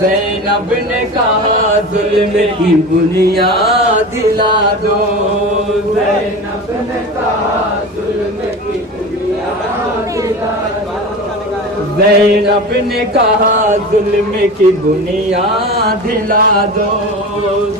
زینب نے کہا ظلم کی بنیاد ہلا دو، زینب نے کہا ظلم کی بنیاد ہلا دو، زینب نے کہا ظلم کی بنیاد ہلا دو،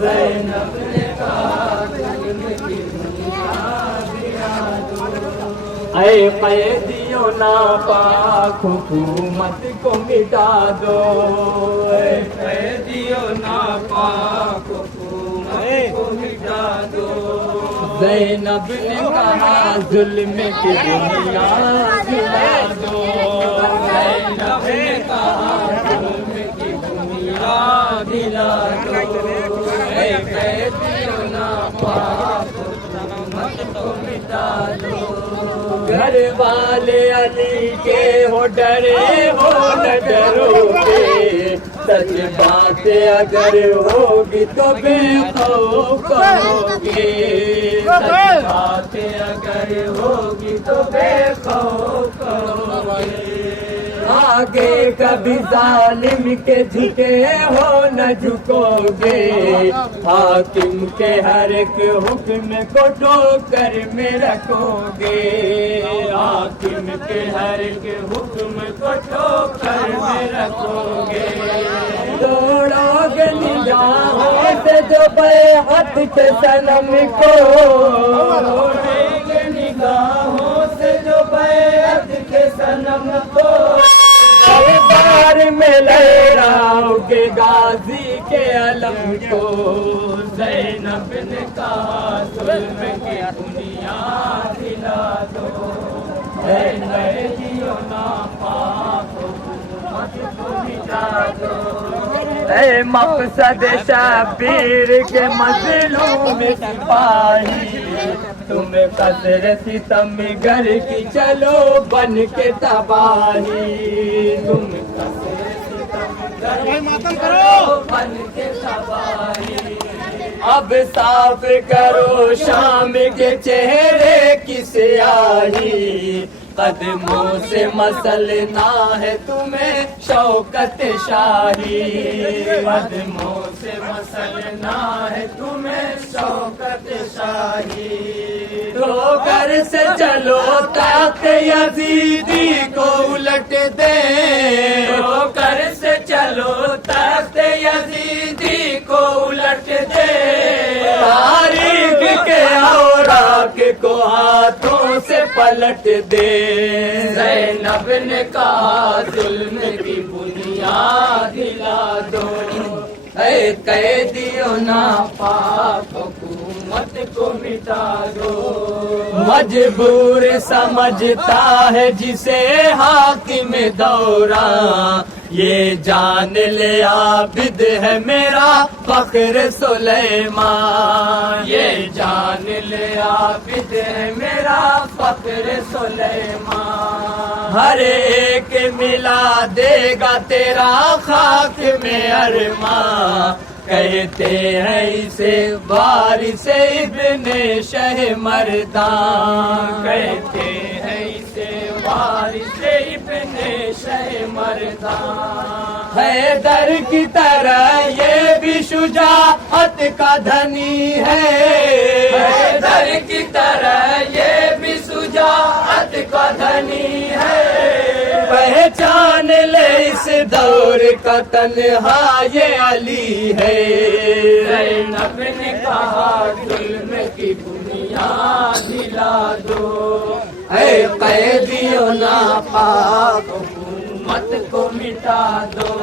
زینب نے کہا ظلم کی بنیاد ہلا دو، اے قیدیوں ناپاک حکومت کو مٹا دو، اے قیدیوں ناپاک حکومت کو مٹا دو، زینب نے کہا ظلم کی بنیاد ہلا دو، زینب نے کہا ظلم کی بنیاد ہلا دو، اے قیدیوں ناپاک حکومت کو مٹا دو، گھر والے علی کے ہو ڈرے ہو نہ ڈرو گے، سچ بات اگر ہوگی تو بے خوف کرو گے، سچ بات اگر ہوگی تو بے خوف کرو گے، آگے کبھی ظالم کے جھکے ہو نہ جھکو گے، حاکم کے ہر ایک حکم کو ٹوکر میں رکھو گے، حاکم کے ہر ایک حکم کو ٹوکر میں رکھو گے، دوڑو گے نگاہوں سے جو بیعت کے صنم کو، دوڑو گے نگاہوں سے جو بیعت کے صنم کو، دربار میں لہراؤ گے غازی کے علم کو، زینب نے کہا ظلم کی بنیاد ہلا دو، اے قیدیوں ناپاک حکومت کو مٹا دو، اے مقصد شبیر کے مظلوم سپاہی، تم قصر ستم گر کی چلو بن کے تباہی، تم قصر ستم گر کی چلو بن کے تباہی، اب صاف کرو شام کے چہرے کی سیاہی، قدموں سے مسلنا ہے تمہیں شوکت شاہی، قدموں سے مسلنا ہے تمہیں شوکت شاہی، تو گھر سے چلو تاک یزیدی کو الٹ دے، تو گھر سے چلو تاک یزیدی کو الٹ دے، تاریخ کے اوراق کو ہاتھوں سے پلٹ دے، زینب نے کہا ظلم کی بنیاد ہلا دو، اے قیدیوں ناپاک حکومت کو مٹا دو، مجبور سمجھتا ہے جسے حاکم دوراں، یہ جان لے عابد ہے میرا فخر سلیمان، یہ جان لے عابد ہے میرا فخر سلیمان، ہر ایک ملا دے گا تیرا خاک میں ارماں، کہتے ہیں اسے وارث ابن شہ مردان، کہتے ہیں اسے وارث ابن شہ مردان، حیدر کی طرح یہ بھی شجاعت کا دھنی ہے، حیدر کی طرح یہ بھی شجاعت کا دھنی ہے، پہچان لے اس دور کا تنہا یہ علی ہے، زینب نے کہا ظلم کی بنیاد ہلا دو، اے قیدیوں ناپاک حکومت کو مٹا دو،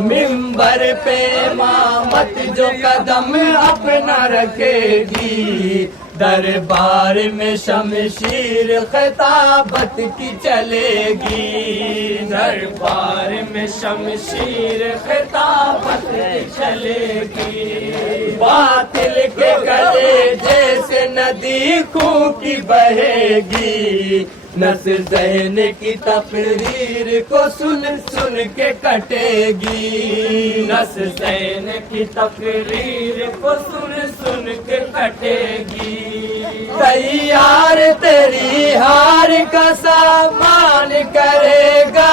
منبر پہ امامت جو قدم اپنا رکھے گی، دربار میں شمشیر خطابت کی چلے گی، دربار میں شمشیر خطابت کی چلے گی، باطل کے گلے جیسے ندی خون کی بہے گی، نس ذہن کی تقریر کو سن سن کے کٹے گی، نس ذہن کی تقریر کو سن سن کے کٹے گی، تیار تیری ہار کا سامان کرے گا،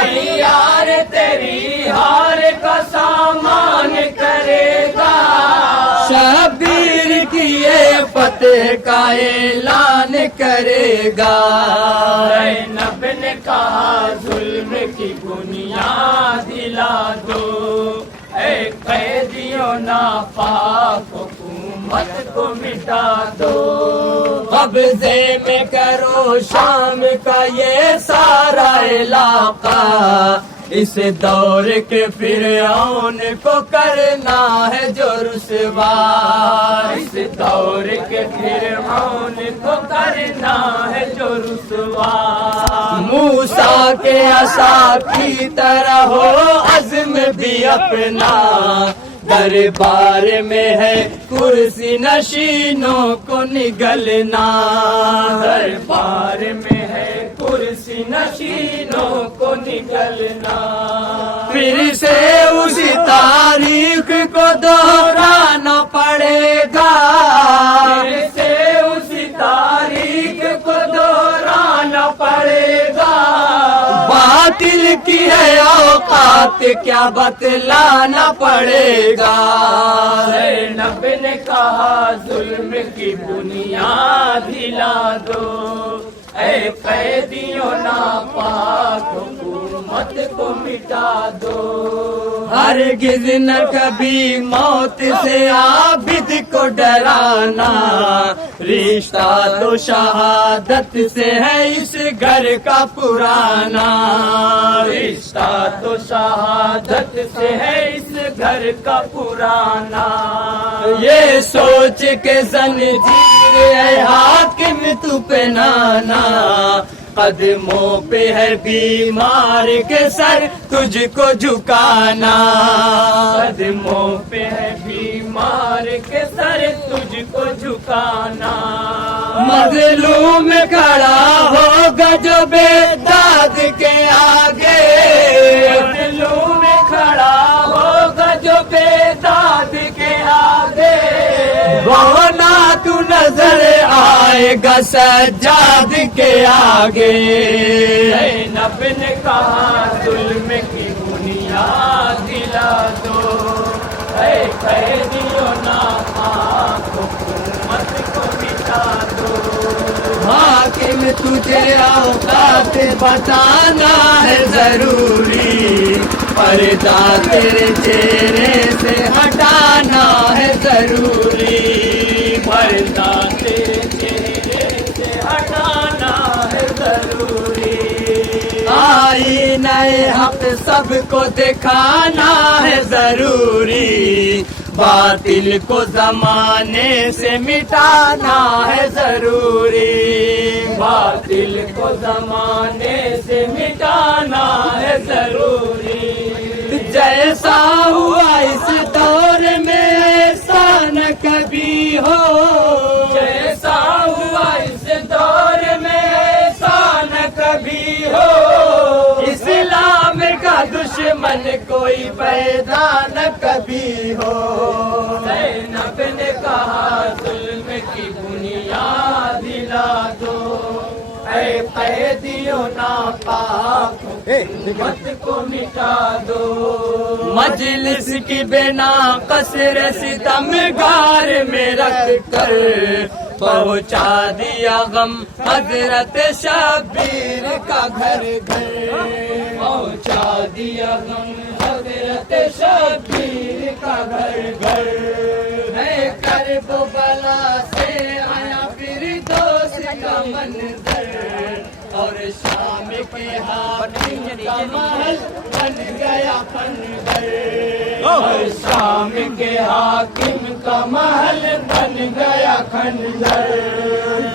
تیار تیری ہار فتح کا اعلان کرے گا۔ زینب نے کہا ظلم کی بنیاد ہلا دو، اے قیدیوں ناپاک حکومت کو مٹا دو۔ قبضے میں کرو شام کا یہ سارا علاقہ، اس دور کے فرعون کو کرنا ہے جو رسوا، اس دور کے فرعون کو کرنا ہے جو رسوا۔ موسیٰ کے عصا کی طرح ہو عزم بھی اپنا، دربار میں ہے کرسی نشینوں کو نگلنا، دربار میں ہے کرسی نشینوں کو نگلنا۔ پھر سے اسی تاریخ کو دہرانا پڑے گا، پھر سے اسی تاریخ کو دہرانا پڑے گا۔ باطل کی ہے اوقات کیا بتلانا پڑے گا۔ زینب نے کہا ظلم کی بنیاد ہلا دو، اے قیدیوں ناپاک حکومت کو مٹا دو۔ ہرگز نہ کبھی موت سے عابد کو ڈرانا، رشتہ تو شہادت سے ہے اس گھر کا پرانا، رشتہ تو شہادت سے ہے اس گھر کا پرانا۔ یہ سوچ کے زنجیر اے حاکم تو پہنانا، قدموں پہ ہے بیمار کے سر تجھ کو جھکانا، قدموں پہ ہے بیمار کے سر تجھ کو جھکانا۔ مظلوم کھڑا ہوگا جو بے داد کے آگے، مظلوم کھڑا ہوگا جو بے داد کے آگے، رونا تو نظر آئے گا سجاد کے آگے۔ زینب نے کہا ظلم کی بنیاد ہلا دو، اے قیدیوں ناپاک حکومت کو مٹا دو۔ حاکم تجھے اوقات بتانا ہے ضروری، پردہ تیرے چہرے سے ہٹانا ہے ضروری، پردہ تیرے چہرے سے ہٹانا ہے ضروری۔ آئینہ حق سب کو دکھانا ہے ضروری، باطل کو زمانے سے مٹانا ہے ضروری، باطل کو زمانے سے مٹانا ہے ضروری۔ جیسا ہوا اس دور میں ایسا نہ کبھی ہو، جیسا ہوا اس دور میں ایسا نہ کبھی ہو، اسلام کا دشمن کوئی پیدا نہ کبھی ہو۔ زینب نے کہا ظلم کی بنیاد ہلا دو، اے قیدیوں ناپاک حکومت کو مٹا دو۔ مجلس کی بنا قصر ستمگار میں رکھ کر پہنچا دیا غم حضرت شبیر کا گھر گھر، پہنچا دیا غم حضرت شبیر کا گھر گھر۔ ہے کربلا سے آیا پھر دوست کا منظر، اور شام کے حاکم کا محل بن گیا کھنڈر، اور شام کے حاکم کا محل بن گیا کھنڈر۔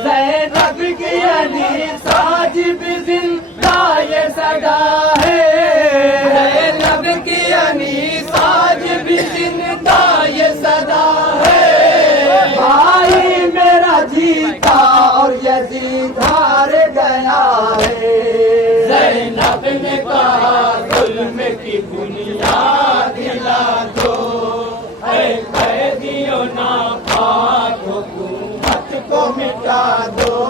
زینب کی علی ساج بھی زندہ یہ صدا ہے، زینب کی علی ساج بھی زندہ یہ صدا ہے، بھائی میرا جیتا اور یزید ہار گیا ہے۔ زینب نے کہا ظلم کی بنیاد ہلا دو، اے قیدیوں ناپاک حکومت کو مٹا دو۔